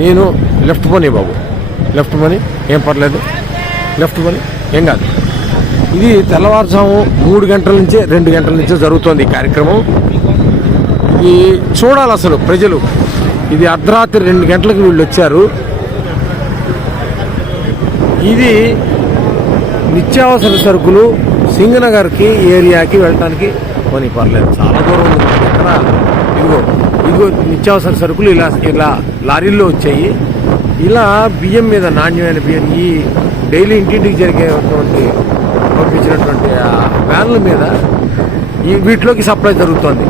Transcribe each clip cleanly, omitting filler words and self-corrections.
నేను లెఫ్ట్ పోనీ బాబు, లెఫ్ట్ పోనీ, ఏం పర్లేదు, లెఫ్ట్ పోనీ, ఏం కాదు. ఇది తెల్లవారుజాము 3 గంటల నుంచే 2 గంటల నుంచే జరుగుతోంది ఈ కార్యక్రమం. ఇది చూడాలి అసలు ప్రజలు. ఇది అర్ధరాత్రి 2 గంటలకు వీళ్ళు వచ్చారు. ఇది నిత్యావసర సరుకులు సింగనగర్కి ఏరియాకి వెళ్ళటానికి కొని పర్లేదు, చాలా దూరం ఉంది. ఎక్కడ ఇదిగో నిత్యావసర సరుకులు ఇలా లారీల్లో వచ్చాయి. ఇలా బియ్యం మీద, నాణ్యమైన బియ్యం, ఈ డైలీ ఇంటింటికి జరిగేటువంటి పంపించినటువంటి వ్యాన్ల మీద వీటిలోకి సప్లై జరుగుతోంది.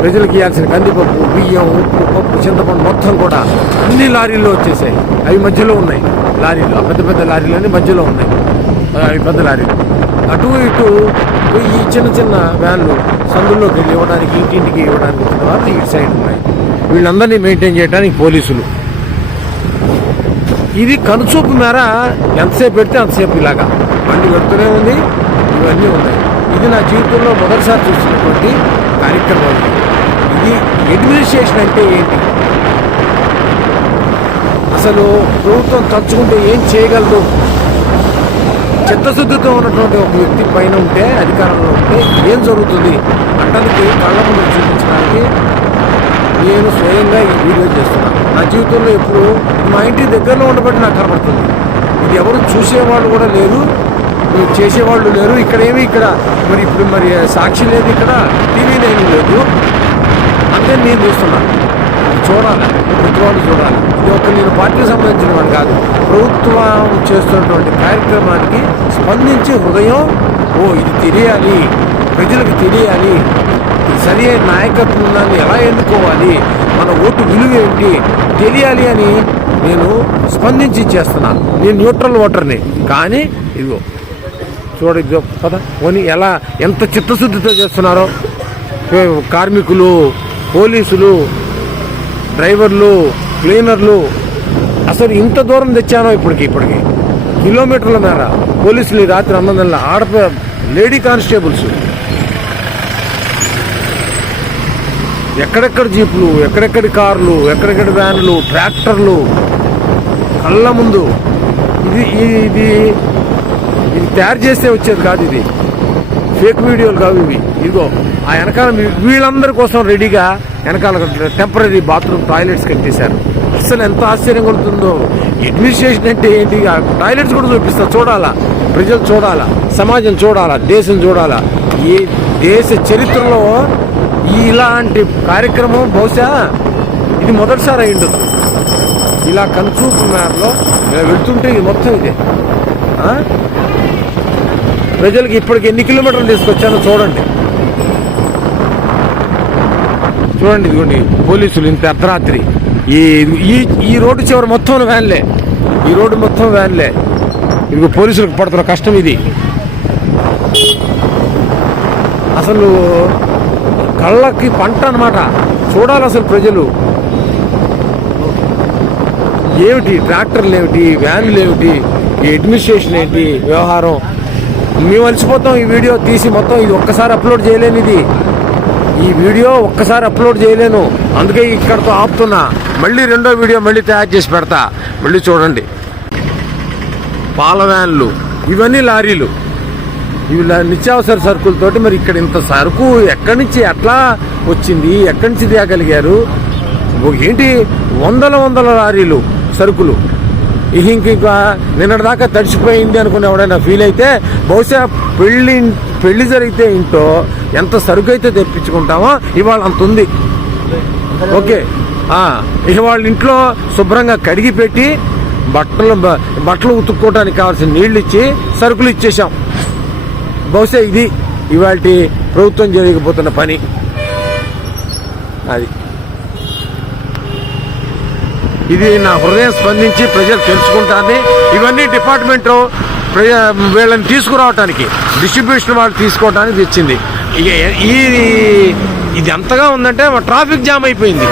ప్రజలకు ఇవ్వాల్సిన కందిపప్పు, బియ్యం, ఉప్పు, పప్పు, చింతపండు మొత్తం కూడా అన్ని లారీల్లో వచ్చేసాయి. అవి మధ్యలో ఉన్నాయి లారీలు, పెద్ద పెద్ద లారీలు అన్నీ మధ్యలో ఉన్నాయి. అవి పెద్ద లారీలు. అటు ఇటు ఈ చిన్న చిన్న వ్యాన్లు సందుల్లోకి వెళ్ళి ఇవ్వడానికి, ఇంటింటికి ఇవ్వడానికి వచ్చిన వాళ్ళు ఇటు సైడ్ ఉన్నాయి. వీళ్ళందరినీ మెయింటైన్ చేయడానికి పోలీసులు. ఇది కనుచూపు మేర ఎంతసేపు పెడితే అంతసేపు ఇలాగా బండి వెళ్తూనే ఉంది. ఇవన్నీ ఉన్నాయి. ఇది నా జీవితంలో మొదటిసారి చూస్తున్నటువంటి కార్యక్రమం. ఇది అడ్మినిస్ట్రేషన్ అంటే ఏంటి, అసలు ప్రభుత్వం తలుచుకుంటే ఏం చేయగలదు? చిత్తశుద్ధితో ఉన్నటువంటి ఒక వ్యక్తి పైన ఉంటే, అధికారంలో ఉంటే ఏం జరుగుతుంది అంటానికి కళ్ళ ముందు చూపించడానికి నేను స్వయంగా ఈ వీడియో చేస్తున్నాను. నా జీవితంలో ఎప్పుడు మా ఇంటి దగ్గరలో ఉండబట్టి నాకు కనబడుతుంది. ఇది ఎవరు చూసేవాళ్ళు కూడా లేరు, చేసేవాళ్ళు లేరు. ఇక్కడ ఇప్పుడు సాక్షి లేదు, ఇక్కడ టీవీ ఏమీ లేదు. అంతే నేను చూస్తున్నాను. చూడాలి, ప్రతి వాళ్ళు చూడాలి. ఇది నేను పార్టీకి సంబంధించిన వాడు కాదు. ప్రభుత్వం చేస్తున్నటువంటి కార్యక్రమానికి స్పందించి హృదయం, ఇది తెలియాలి, ప్రజలకు తెలియాలి, సరి అయిన నాయకత్వాన్ని ఎలా ఎన్నుకోవాలి, మన ఓటు విలువ ఏంటి తెలియాలి అని నేను స్పందించి చేస్తున్నాను. నేను న్యూట్రల్ ఓటర్ని. కానీ ఇదిగో చూడ పద పోనీ ఎంత చిత్తశుద్ధితో చేస్తున్నారో కార్మికులు, పోలీసులు, డ్రైవర్లు, క్లీనర్లు. అసలు ఇంత దూరం తెచ్చానో ఇప్పటికి కిలోమీటర్ల మేర పోలీసులు ఈ రాత్రి 9 గంటల లేడీ కానిస్టేబుల్స్, ఎక్కడెక్కడ జీపులు, ఎక్కడెక్కడి కార్లు, ఎక్కడెక్కడి వ్యాన్లు, ట్రాక్టర్లు కళ్ళ ముందు. ఇది తయారు చేస్తే వచ్చేది కాదు. ఇది ఫేక్ వీడియోలు కావు ఇవి. ఇదిగో ఆ వెనకాల వీళ్ళందరి కోసం రెడీగా వెనకాల టెంపరీ బాత్రూమ్ టాయిలెట్స్ కట్టేశారు. అసలు ఎంత ఆశ్చర్యం కలుగుతుందో. అడ్మినిస్ట్రేషన్ అంటే ఏంటి? టాయిలెట్స్ కూడా చూపిస్తా. చూడాలా, ప్రజలు చూడాలా, సమాజం చూడాలా, దేశం చూడాలా. ఈ దేశ చరిత్రలో ఇలాంటి కార్యక్రమం బహుశా ఇది మొదటిసారి అయ్యిండదు. ఇలా కనుచూపు మేరలో వెళ్తుంటే ఇది మొత్తం ఇదే. ప్రజలకు ఇప్పటికి ఎన్ని కిలోమీటర్లు తీసుకొచ్చానో చూడండి. ఇదిగోండి పోలీసులు ఇంత అర్ధరాత్రి ఈ రోడ్డు చివరి మొత్తం వ్యాన్లే, ఈ రోడ్డు మొత్తం వ్యాన్లే. ఇదిగో పోలీసులకు పడుతున్న కష్టం ఇది. అసలు కళ్ళకి పంట అన్నమాట. చూడాలి అసలు ప్రజలు. ఏమిటి ట్రాక్టర్లు, ఏమిటి వ్యాన్లు, ఏమిటి ఈ అడ్మినిస్ట్రేషన్, ఏంటి వ్యవహారం. మేము అలసిపోతాం ఈ వీడియో తీసి మొత్తం. ఇది ఒక్కసారి అప్లోడ్ చేయలేను. ఈ వీడియో ఒక్కసారి అప్లోడ్ చేయలేను. అందుకే ఇక్కడతో ఆపుతున్నా. మళ్ళీ రెండో వీడియో మళ్ళీ తయారు చేసి పెడతా. మళ్ళీ చూడండి. పాల వ్యాన్లు, ఇవన్నీ లారీలు, ఇవి నిత్యావసర సరుకులతోటి. మరి ఇక్కడ ఇంత సరుకు ఎక్కడి నుంచి ఎట్లా వచ్చింది, ఎక్కడి నుంచి తేగలిగారు? ఏంటి వందల లారీలు సరుకులు. ఇంకా నిన్నటిదాకా తడిచిపోయింది అనుకుని ఎవడైనా ఫీల్ అయితే బహుశా పెళ్లి జరిగితే ఇంట్లో ఎంత సరుకు అయితే తెప్పించుకుంటామో ఇవాళ అంత ఉంది. ఓకే, ఇక వాళ్ళ ఇంట్లో శుభ్రంగా కడిగి పెట్టి బట్టలు ఉతుక్కోవడానికి కావాల్సిన నీళ్ళు ఇచ్చి సరుకులు ఇచ్చేసాం. బహుశా ఇది ఇవాళ ప్రభుత్వం చేయకపోతున్న పని. ఇది నా హృదయం స్పందించి ప్రజలు తెలుసుకుంటారని ఇవన్నీ డిపార్ట్మెంట్ వీళ్ళని తీసుకురావటానికి, డిస్ట్రిబ్యూషన్ వాళ్ళు తీసుకోవడానికి తెచ్చింది. ఇది ఎంతగా ఉందంటే ట్రాఫిక్ జామ్ అయిపోయింది.